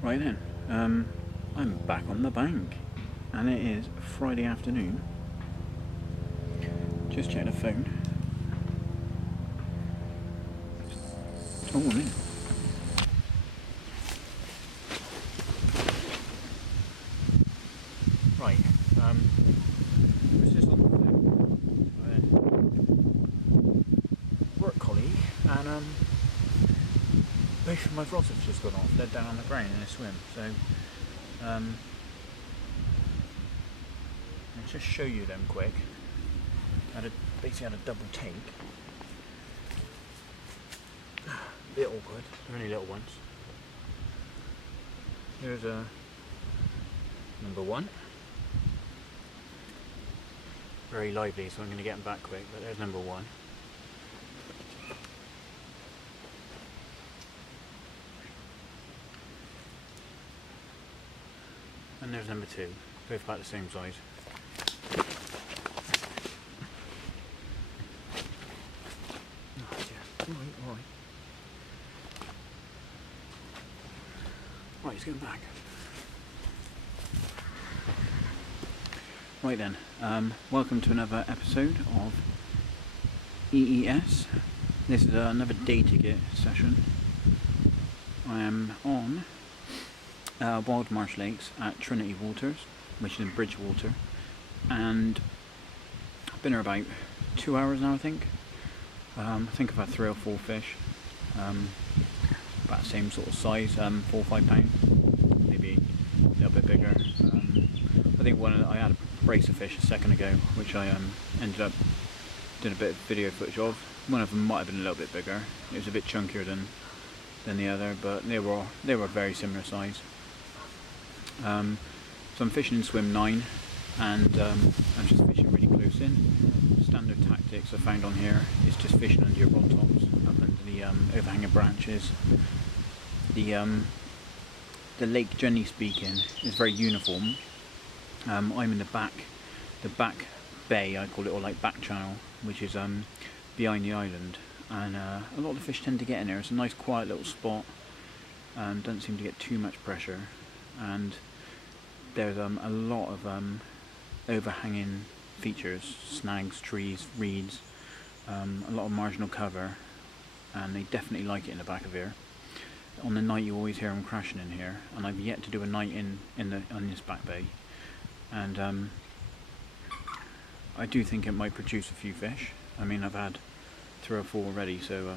Right then, I'm back on the bank, and it is Friday afternoon. Just check the phone. Oh, I'm in. Right, was just on the phone with a work colleague, and both of my rods have just gone off. They're down on the ground in a swim, so I'll just show you them quick. Basically had a double take. A bit awkward, they're only little ones. Here's a number one. Very lively, so I'm going to get them back quick, but there's number one. And there's number two, both about the same size. Oh dear, alright. Right, he's going back. Right then, welcome to another episode of EES. This is another day ticket session. I am on Wildmarsh Lakes at Trinity waters, which is in Bridgewater, and I've been here about 2 hours now, I think. I think I've had 3 or 4 fish, about the same sort of size, 4 or 5 pound, maybe a little bit bigger. I think I had a brace of fish a second ago, which I ended up doing a bit of video footage of. One of them might have been a little bit bigger. It was a bit chunkier than the other, but they were very similar size. So I'm fishing in swim 9, and I'm just fishing really close in. Standard tactics I found on here is just fishing under your rod tops, up under the overhanging branches. The lake, generally speaking, is very uniform. I'm in the back bay, I call it, or like back channel, which is behind the island, and a lot of the fish tend to get in there. It's a nice quiet little spot, doesn't seem to get too much pressure, and there's a lot of overhanging features, snags, trees, reeds, a lot of marginal cover, and they definitely like it in the back of here. On the night you always hear them crashing in here, and I've yet to do a night on this back bay, and I do think it might produce a few fish. I mean, I've had 3 or 4 already, so I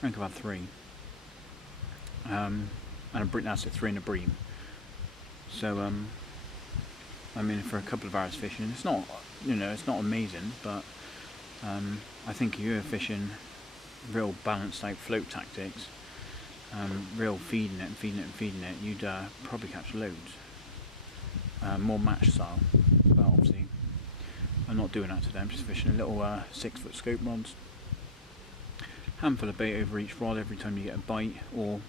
think I've had 3, and that's at 3 in a bream. So I mean, for a couple of hours fishing, it's not, it's not amazing, but I think if you're fishing real balanced out float tactics, real feeding it, you'd probably catch loads. More match style, but obviously I'm not doing that today. I'm just fishing a little 6-foot scope rods, handful of bait over each rod every time you get a bite, or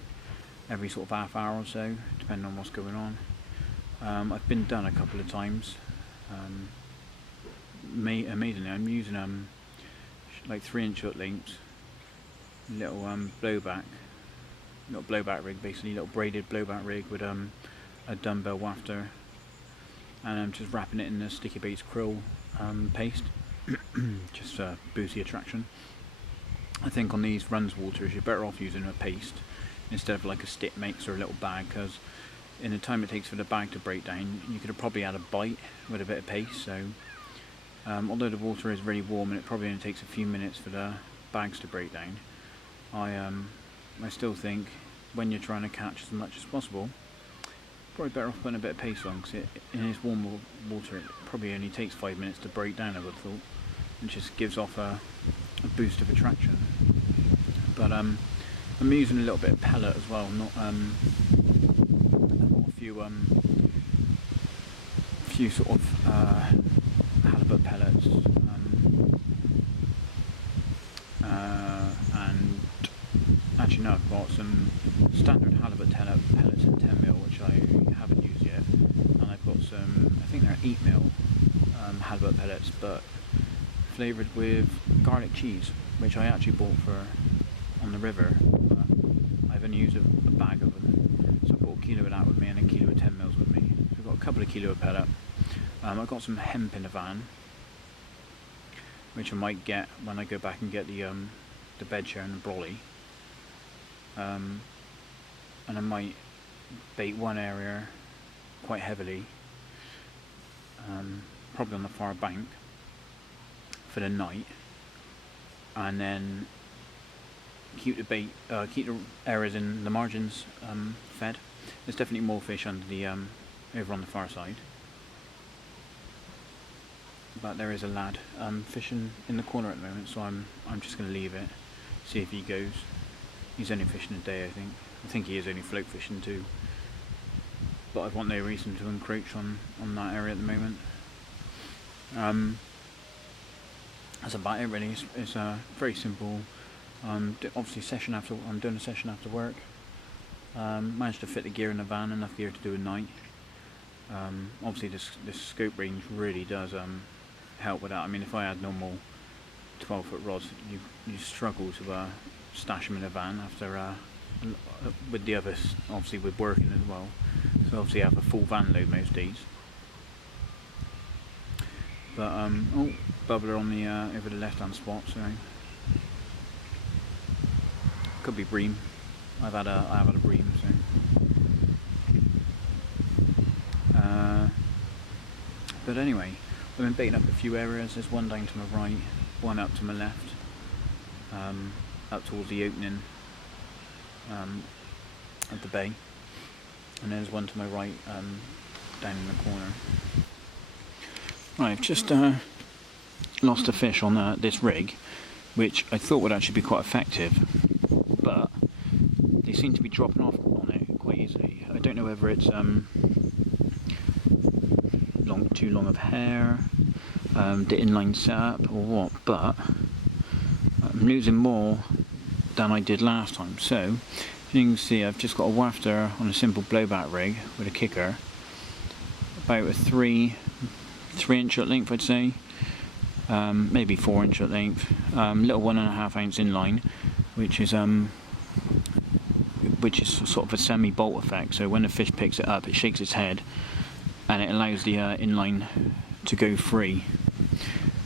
every sort of half hour or so, depending on what's going on. I've been done a couple of times. Amazingly, I'm using like 3-inch hook links, little blowback rig, basically little braided blowback rig with a dumbbell wafter, and I'm just wrapping it in the sticky baits krill paste, just to boost the attraction. I think on these runs waters you're better off using a paste instead of like a stick mix or a little bag, because in the time it takes for the bag to break down, you could have probably had a bite with a bit of paste. So although the water is really warm and it probably only takes a few minutes for the bags to break down, I still think when you're trying to catch as much as possible, probably better off putting a bit of paste on, because in this warm water it probably only takes 5 minutes to break down, I would have thought, and just gives off a boost of attraction. But I'm using a little bit of pellet as well, not a few sort of halibut pellets, and actually no, I've got some standard halibut pellets in 10mm, which I haven't used yet, and I've got some, I think they're 8mm halibut pellets, but flavoured with garlic cheese, which I actually bought on the river, but I've only used a bag of them, so kilo of pellet. I've got some hemp in the van, which I might get when I go back and get the bed chair and the brolly. And I might bait one area quite heavily, probably on the far bank for the night, and then keep the areas in the margins fed. There's definitely more fish under the over on the far side, but there is a lad fishing in the corner at the moment, so I'm just going to leave it, see if he goes. He's only fishing a day, I think he is only float fishing too, but I want no reason to encroach on that area at the moment. That's about it really. It's very simple. Obviously I'm doing a session after work. Managed to fit the gear in the van, enough gear to do a night. Obviously this scope range really does help with that. I mean, if I had normal 12-foot rods, you struggle to stash them in a van after with the others, obviously with working as well. So obviously I have a full van load most days. But oh, bubbler on the over the left hand spot, so could be bream. I have had a bream, so but anyway, I've been baiting up a few areas. There's one down to my right, one up to my left, up towards the opening of the bay, and there's one to my right down in the corner. Right, I've just lost a fish on this rig, which I thought would actually be quite effective, but they seem to be dropping off on it quite easily. I don't know whether it's too long of hair, the inline setup or what, but I'm losing more than I did last time. So as you can see, I've just got a wafter on a simple blowback rig with a kicker, about a 3-inch at length, I'd say, maybe 4-inch at length, little 1.5 ounce inline, which is sort of a semi-bolt effect. So when the fish picks it up, it shakes its head and it allows the inline to go free,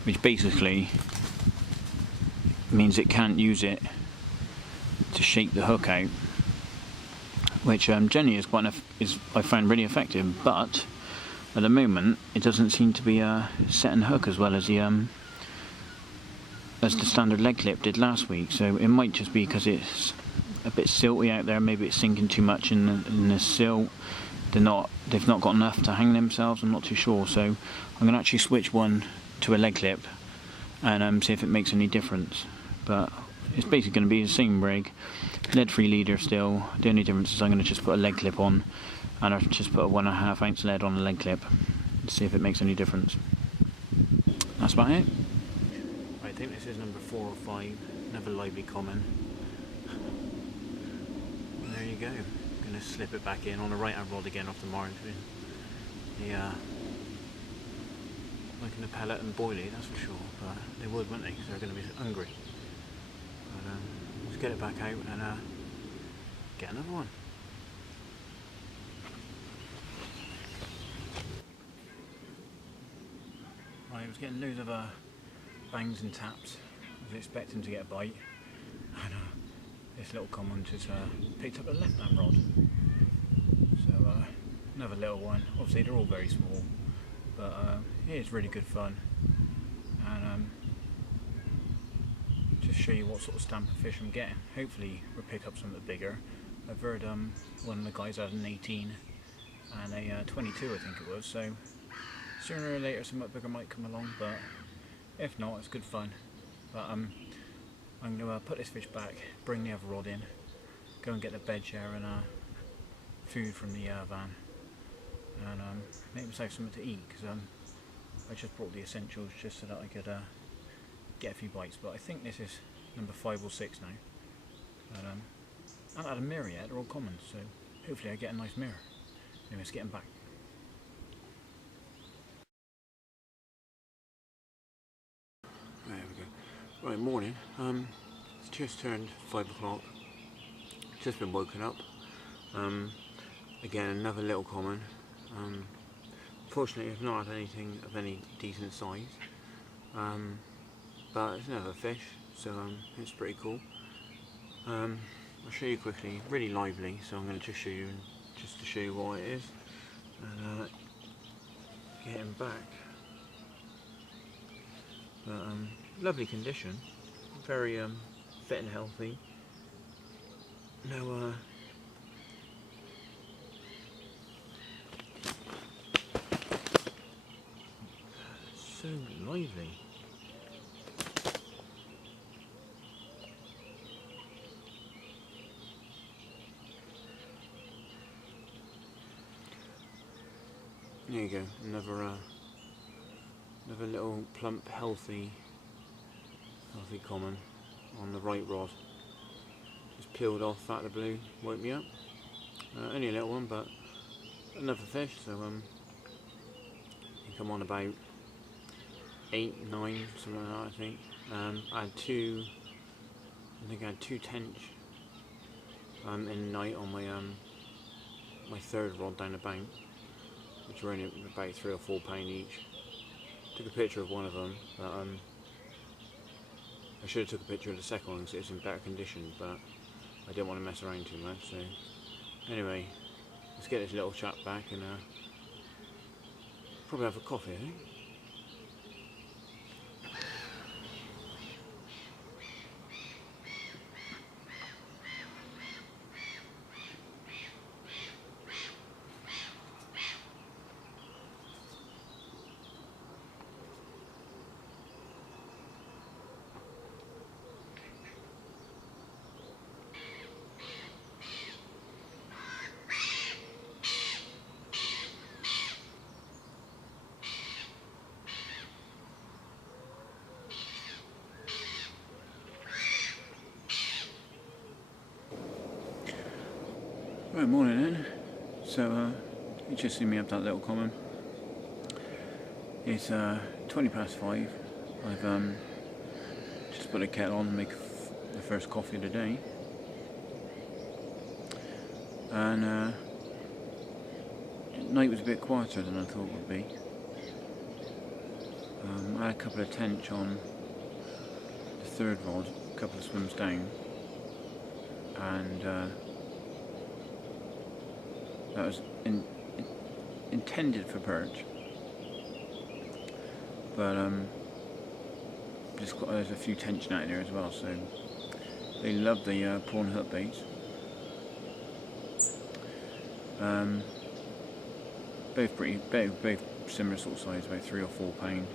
which basically means it can't use it to shake the hook out, which generally is I find really effective. But at the moment, it doesn't seem to be setting the hook as well as the standard leg clip did last week. So it might just be because it's a bit silty out there. Maybe it's sinking too much in the silt. They've not got enough to hang themselves. I'm not too sure. So I'm going to actually switch one to a leg clip and see if it makes any difference. But it's basically going to be the same rig, lead-free leader still. The only difference is I'm going to just put a leg clip on, and I've just put a 1.5 ounce lead on the leg clip to see if it makes any difference. That's about it. I think this is number 4 or 5, another lively common. And there you go. I'm going to slip it back in on the right hand rod again off the margin. Liking the pellet and boilie, that's for sure, but they would, wouldn't they, because they're going to be hungry. But let's get it back out and get another one. Right, I was getting loads of bangs and taps. I was expecting to get a bite, and this little common just picked up a left hand rod. So another little one. Obviously they're all very small, but it is really good fun. And just show you what sort of stamp of fish I'm getting. Hopefully we'll pick up something bigger. I've heard one of the guys had an 18 and a 22, I think it was, so sooner or later something bigger might come along, but if not, it's good fun. But I'm going to put this fish back, bring the other rod in, go and get the bed chair and food from the van, and make myself something to eat, because I just brought the essentials just so that I could get a few bites. But I think this is number 5 or 6 now, and I haven't had a mirror yet. They're all common, so hopefully I get a nice mirror. Anyway, let's get them back. There we go. Right, morning. It's just turned 5 o'clock. Just been woken up. Again, another little common. Fortunately I've not had anything of any decent size, but it's another fish, so it's pretty cool. I'll show you quickly, really lively, so I'm going to just show you, just to show you what it is, and get him back. But lovely condition, very fit and healthy. No so lively. There you go, another little plump, healthy common on the right rod. Just peeled off out of the blue, woke me up. Only a little one, but another fish. So I think I'm on about 8, 9, something like that. I think I had two. I think I had 2 tench in the night on my my third rod down the bank, which were only about 3 or 4 pound each. Took a picture of one of them, but I should have took a picture of the second one because it was in better condition, but I didn't want to mess around too much. So anyway, let's get this little chap back and probably have a coffee, I think. Right, morning then. So you just see me up that little common. It's 20 past 5. I've just put a kettle on to make the first coffee of the day. And night was a bit quieter than I thought it would be. I had a couple of tench on the third rod, a couple of swims down, and that was intended for perch, but there's a few tension out there as well, so they love the prawn hook baits. Both similar sort of size, about 3 or 4 pound.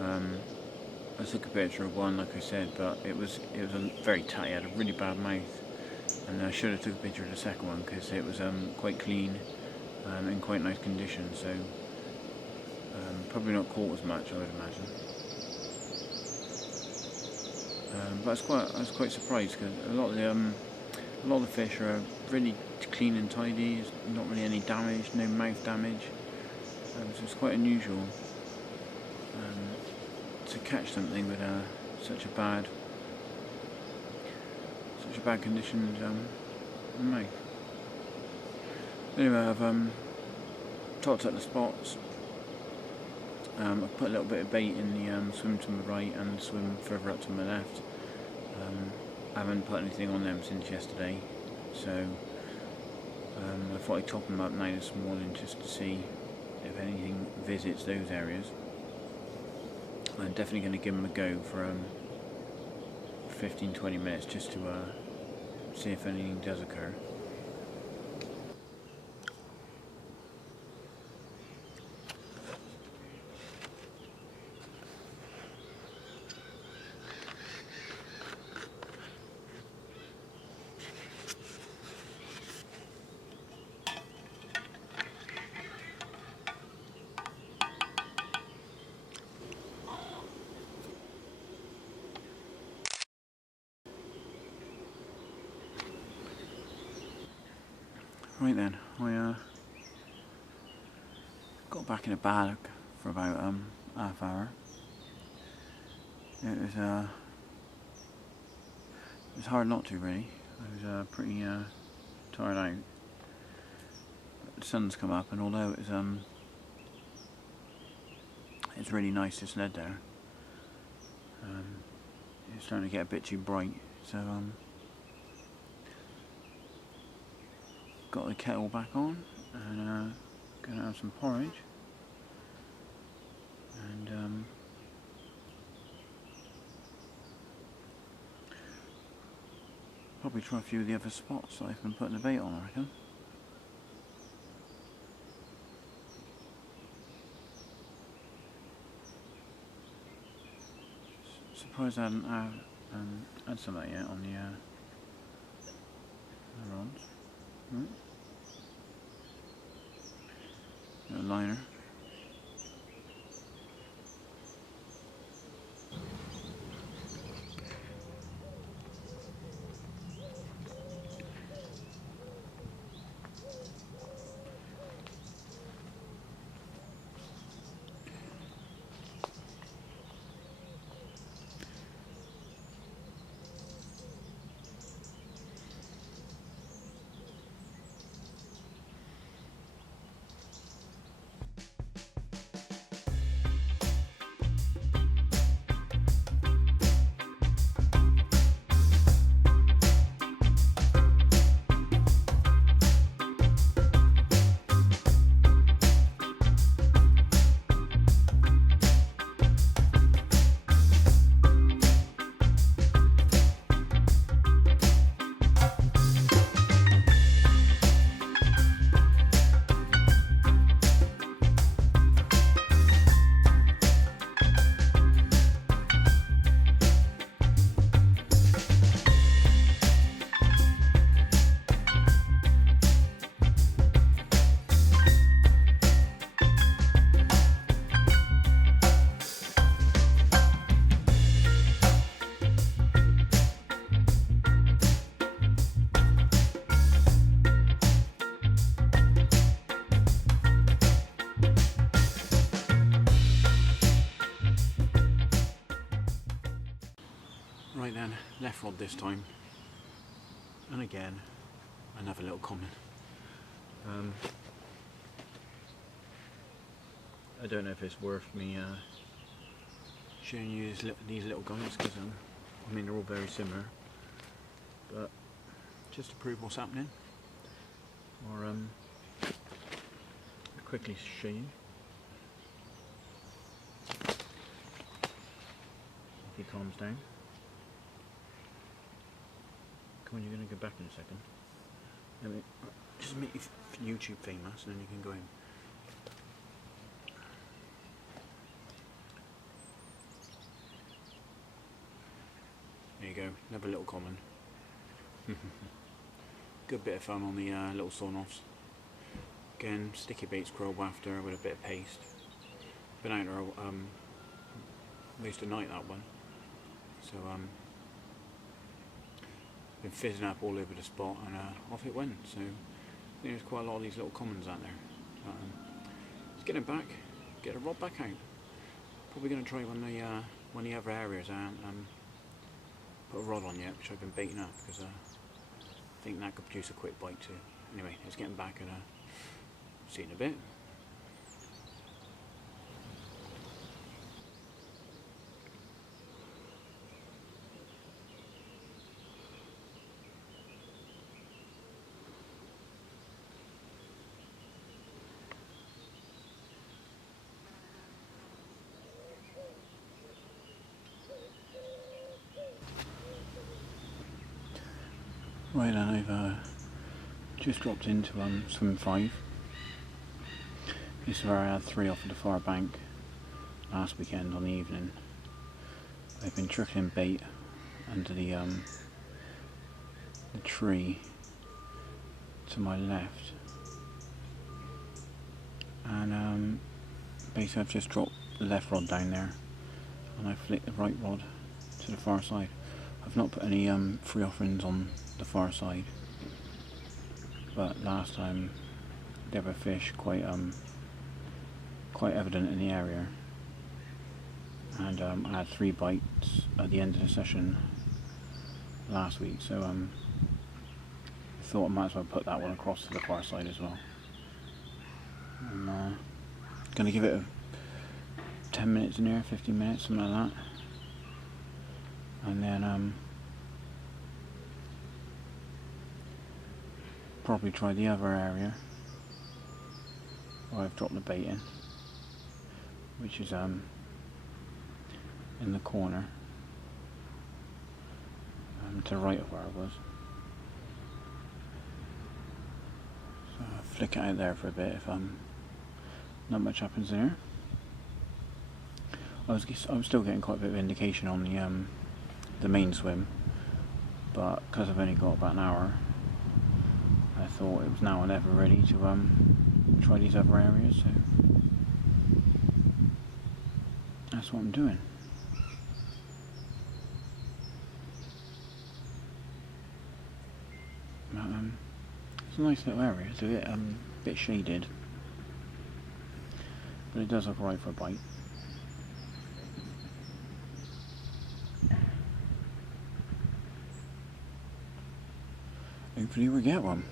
I took a picture of one, like I said, but it was very tight. It had a really bad mouth. And I should have took a picture of the second one because it was quite clean in quite nice condition, so probably not caught as much, I would imagine. But I was quite surprised because a lot of the fish are really clean and tidy. There's not really any damage, no mouth damage. So it's quite unusual to catch something with such a bad conditions mouth. Anyway, I've topped up the spots. I've put a little bit of bait in the swim to my right and the swim further up to my left. I haven't put anything on them since yesterday, so I thought I'd top them up now this morning just to see if anything visits those areas. I'm definitely going to give them a go for 15-20 minutes just to see if anything does occur. Right then, I got back in a bag for about half hour. It was hard not to really. I was pretty tired out. the sun's come up, and although it's really nice this lead there, it's starting to get a bit too bright, so got the kettle back on and gonna have some porridge, and probably try a few of the other spots that I've been putting the bait on, I reckon. Surprised I hadn't had some of that yet on the rods. Got a liner. Right then, left rod this time, and again another little comment. I don't know if it's worth me showing you these little guys, because I mean they're all very similar, but just to prove what's happening, or I'll quickly show you. If he calms down. Come on, you're going to go back in a second. Let me just make you YouTube famous, and then you can go in. There you go, another little common. Good bit of fun on the little sawn-offs. Again, sticky baits curl wafter with a bit of paste. Been out there most of the night, that one. So been fizzing up all over the spot, and off it went. So I think there's quite a lot of these little commons out there. Let's get it back, get the rod back out. Probably going to try one of the other areas. I haven't put a rod on yet, which I've been baiting up, because I think that could produce a quick bite too. Anyway, let's get them back and see you in a bit. Right, I've just dropped into swim 5. This is where I had 3 off of the far bank last weekend on the evening. I've been trickling bait under the tree to my left, and basically I've just dropped the left rod down there, and I flicked the right rod to the far side. I've not put any free offerings on the far side, but last time there were fish quite evident in the area, and I had 3 bites at the end of the session last week, so I thought I might as well put that one across to the far side as well. I'm gonna give it a 10 minutes in here, 15 minutes, something like that, and then probably try the other area where I've dropped the bait in, which is in the corner to the right of where I was. So I'll flick it out there for a bit if not much happens there. I was still getting quite a bit of indication on the main swim, but because I've only got about an hour, I thought it was now or never really to try these other areas, so that's what I'm doing. But, it's a nice little area, it's a bit shaded, but it does look right for a bite. Hopefully we get one.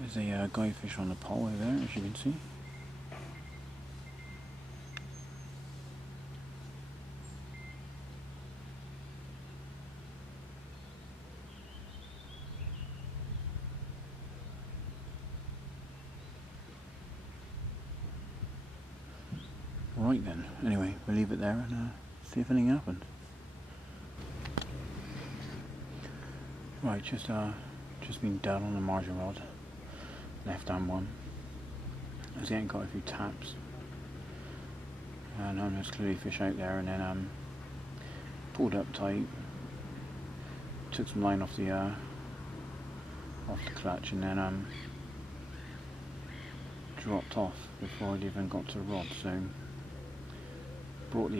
There's a guy fish on the pole over there, as you can see. Right then, anyway, we'll leave it there and see if anything happens. Right, just been done on the margin rod, left hand one. I was getting quite a few taps, and there's clearly fish out there, and then pulled up tight, took some line off the clutch, and then dropped off before I'd even got to the rod. So brought the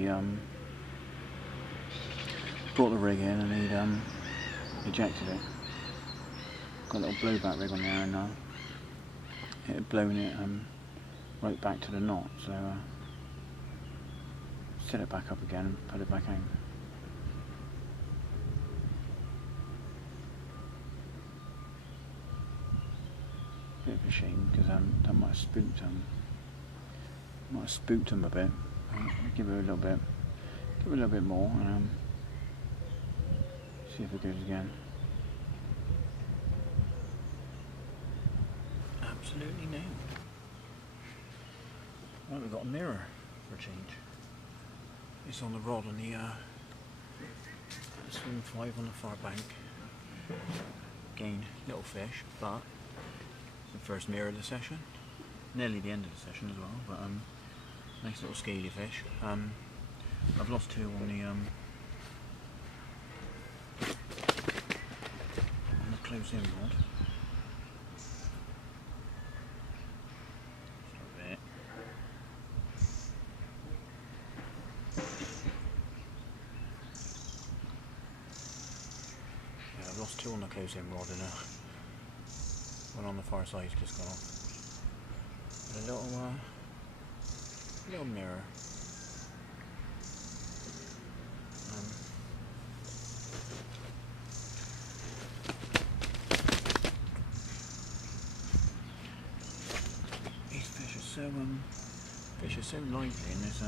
rig in, and he'd ejected it. Got a little blowback rig on there, and it had blown it right back to the knot, so set it back up again and put it back out. Bit of a shame, because that might have spooked him a bit. Give it a little bit more, and see if it goes again. Absolutely nailed. Right, we've got a mirror for a change. It's on the rod on the swim 5 on the far bank. Again, little fish, but it's the first mirror of the session. Nearly the end of the session as well, but nice little scaly fish. I've lost 2 on the close in rod. Yeah, I've lost 2 on the close in rod, and one on the far side's just gone off. But a little mirror. Fish are so lively in this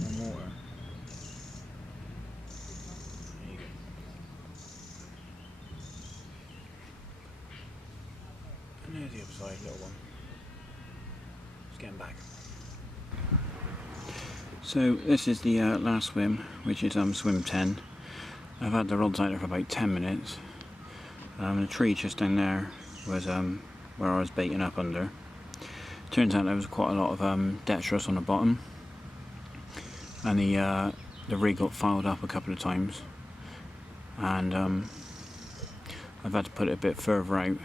warm water. There you go. And there's the other side, little one. Just getting back. So this is the last swim, which is swim 10. I've had the rods out there for about 10 minutes. The tree just down there was where I was baiting up under. Turns out there was quite a lot of detritus on the bottom, and the rig got fouled up a couple of times, and I've had to put it a bit further out.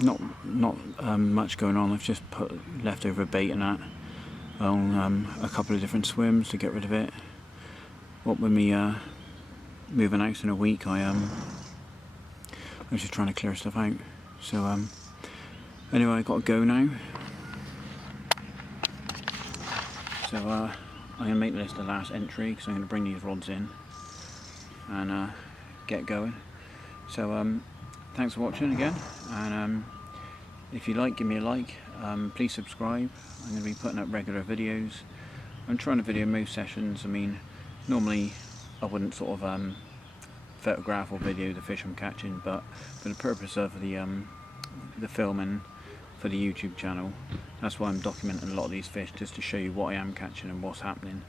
Not much going on. I've just put leftover bait and that on a couple of different swims to get rid of it. What with me moving out in a week, I was just trying to clear stuff out. So anyway, I got to go now. So I'm going to make this the last entry, because I'm going to bring these rods in and get going. So thanks for watching again, and if you like, give me a like. Please subscribe. I'm going to be putting up regular videos. I'm trying to video most sessions. I mean, normally I wouldn't sort of photograph or video the fish I'm catching, but for the purpose of the filming for the YouTube channel, that's why I'm documenting a lot of these fish, just to show you what I am catching and what's happening.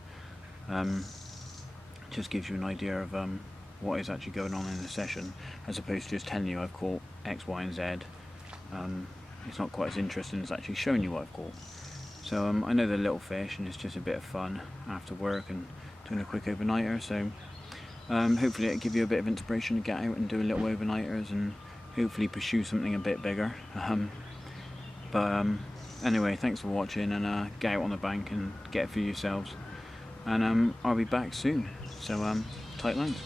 Just gives you an idea of what is actually going on in the session, as opposed to just telling you I've caught X, Y and Z. It's not quite as interesting as actually showing you what I've caught. So I know they're little fish and it's just a bit of fun after work and doing a quick overnighter, so hopefully it'll give you a bit of inspiration to get out and do a little overnighters and hopefully pursue something a bit bigger. Anyway, thanks for watching, and get out on the bank and get it for yourselves, and I'll be back soon, so tight lines.